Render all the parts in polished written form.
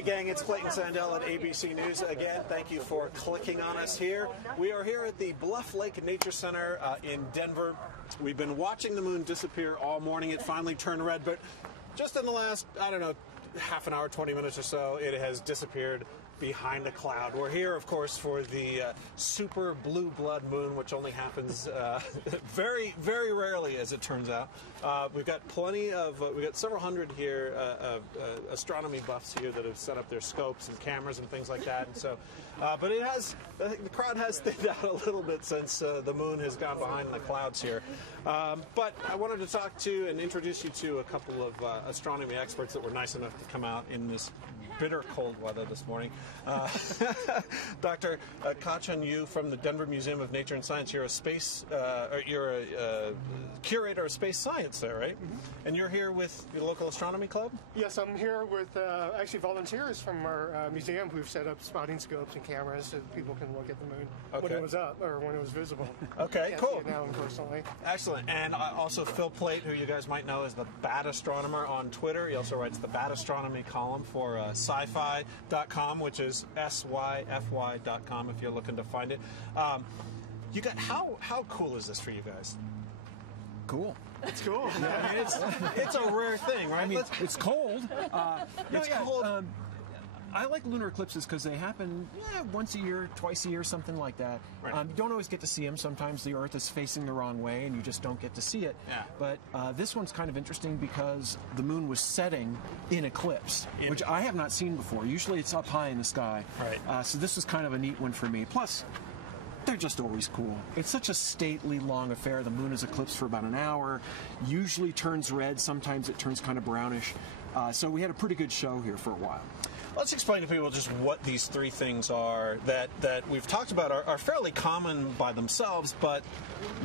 Hey gang, it's Clayton Sandell at ABC News. Again, thank you for clicking on us here. We are here at the Bluff Lake Nature Center in Denver. We've been watching the moon disappear all morning. It finally turned red, but just in the last, I don't know, half an hour, 20 minutes or so, it has disappeared behind a cloud. We're here, of course, for the super blue blood moon, which only happens very, very rarely, as it turns out. We've got we've got several hundred here, astronomy buffs here that have set up their scopes and cameras and things like that. And so, but the crowd has thinned out a little bit since the moon has gone behind the clouds here. But I wanted to talk to and introduce you to a couple of astronomy experts that were nice enough to come out in this bitter cold weather this morning. Dr. Ka-Chun Yu from the Denver Museum of Nature and Science. You're you're a curator of space science there, right? Mm-hmm. And you're here with your local astronomy club? Yes, I'm here with actually volunteers from our museum who've set up spotting scopes and cameras so people can look at the moon when it was up or when it was visible. Okay, cool. See it now, unfortunately. Excellent. And also Phil Plait, who you guys might know as the Bat Astronomer on Twitter. He also writes the Bat Astronomy column for sci-fi.com, which is syfy.com if you're looking to find it. You got how cool is this for you guys? Cool. It's cool. I mean, it's a rare thing, right? I mean, it's cold. It's cold. I like lunar eclipses because they happen once a year, twice a year, something like that. Right. You don't always get to see them. Sometimes the Earth is facing the wrong way and you just don't get to see it. Yeah. But this one's kind of interesting because the moon was setting in eclipse, which I have not seen before. Usually it's up high in the sky. Right. So this was kind of a neat one for me. Plus, they're just always cool. It's such a stately, long affair. The moon is eclipsed for about an hour, usually turns red, sometimes it turns kind of brownish. So we had a pretty good show here for a while. Let's explain to people just what these three things are that we've talked about are fairly common by themselves, but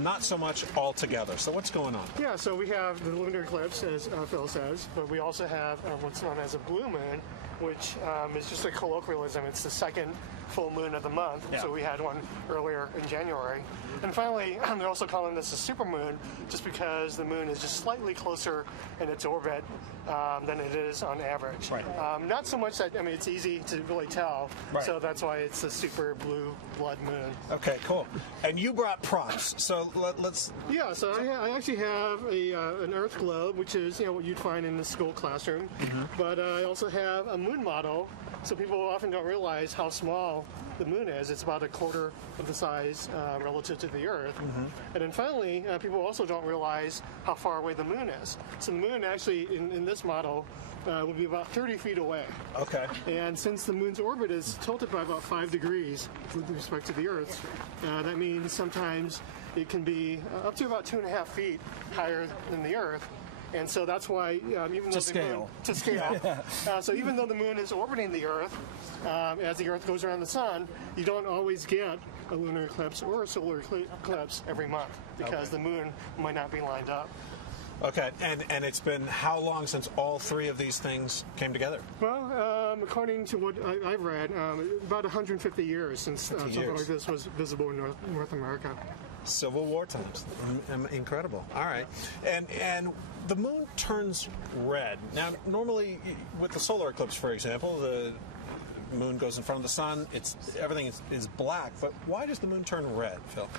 not so much all together. So what's going on? Yeah, so we have the lunar eclipse, as Phil says, but we also have what's known as a blue moon, which is just a colloquialism. It's the second full moon of the month, so we had one earlier in January. And finally, they're also calling this a supermoon just because the moon is just slightly closer in its orbit than it is on average. Right. Not so much that, I mean, it's easy to really tell, so that's why it's a super blue blood moon. Okay, cool. And you brought props, so let's... Yeah, so I actually have an Earth globe, which is what you'd find in the school classroom, but I also have a moon model, so people often don't realize how small the moon is. It's about a quarter of the size relative to the Earth. And then finally, people also don't realize how far away the moon is. So the moon actually, in this model, will be about 30 feet away. Okay. And since the moon's orbit is tilted by about 5 degrees with respect to the Earth, that means sometimes it can be up to about 2.5 feet higher than the Earth. And so that's why, even though so even though the moon is orbiting the Earth, as the Earth goes around the sun, you don't always get a lunar eclipse or a solar eclipse every month because the moon might not be lined up. Okay, and it's been how long since all three of these things came together? Well, according to what I've read, about 150 years since something like this was visible in North America. Civil War times. Incredible. All right. And the moon turns red. Now, normally with the solar eclipse, for example, the moon goes in front of the sun. Everything is black. But why does the moon turn red, Phil?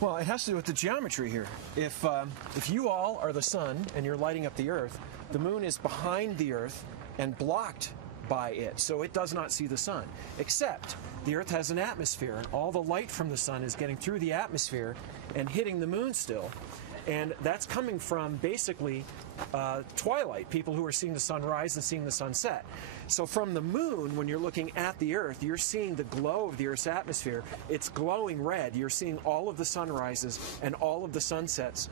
Well, it has to do with the geometry here. If you all are the sun and you're lighting up the Earth, the moon is behind the Earth and blocked by it, so it does not see the sun. Except the Earth has an atmosphere, and all the light from the sun is getting through the atmosphere and hitting the moon still. And that's coming from basically twilight, people who are seeing the sun rise and seeing the sun set. So from the moon, when you're looking at the Earth, you're seeing the glow of the Earth's atmosphere. It's glowing red. You're seeing all of the sunrises and all of the sunsets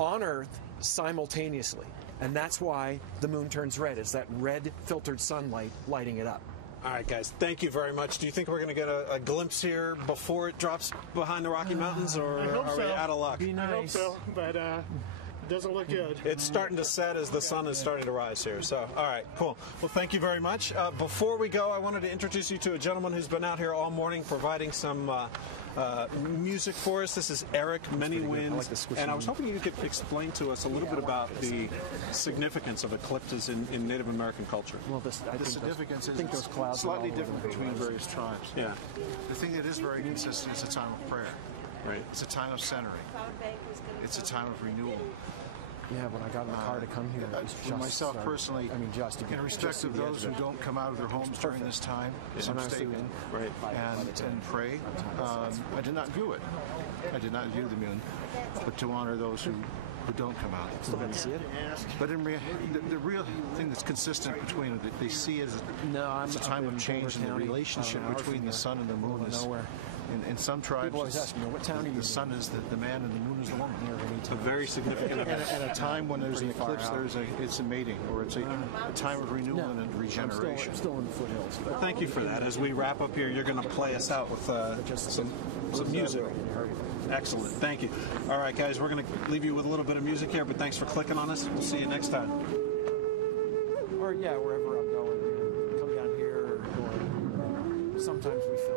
on Earth simultaneously. And that's why the moon turns red. It's that red filtered sunlight lighting it up. All right, guys, thank you very much. Do you think we're going to get a glimpse here before it drops behind the Rocky Mountains, or are we out of luck? Be nice. I hope so, but doesn't look good. It's starting to set as the sun is starting to rise here. So, all right, cool. Well, thank you very much. Before we go, I wanted to introduce you to a gentleman who's been out here all morning providing some music for us. This is Eric Many Winds, and I was hoping you could explain to us a little bit about the significance of eclipses in Native American culture. Well, The significance is those clouds slightly different between various tribes. Yeah. The thing that is very consistent is a time of prayer. Right. It's a time of centering. It's a time of renewal. Yeah, when I got in the car to come here, it was For myself personally, in respect of those who don't come out of their homes during this time, some stay in and pray, I did not view it. I did not view the moon, but to honor those who don't come out. But in the real thing that's consistent between them, they see as it's a time of change in the relationship between the sun and the moon. In some tribes, the sun is the man and the moon is the woman. It's a very significant event. At a time when there's an eclipse, it's a mating, or it's a time of renewal and regeneration. Still in the foothills. Well, thank you for that. As we wrap up here, you're going to play us out with some music. Excellent. Thank you. All right, guys, we're going to leave you with a little bit of music here, but thanks for clicking on us. We'll see you next time. Or, yeah, wherever I'm going. Come down here, or sometimes we film.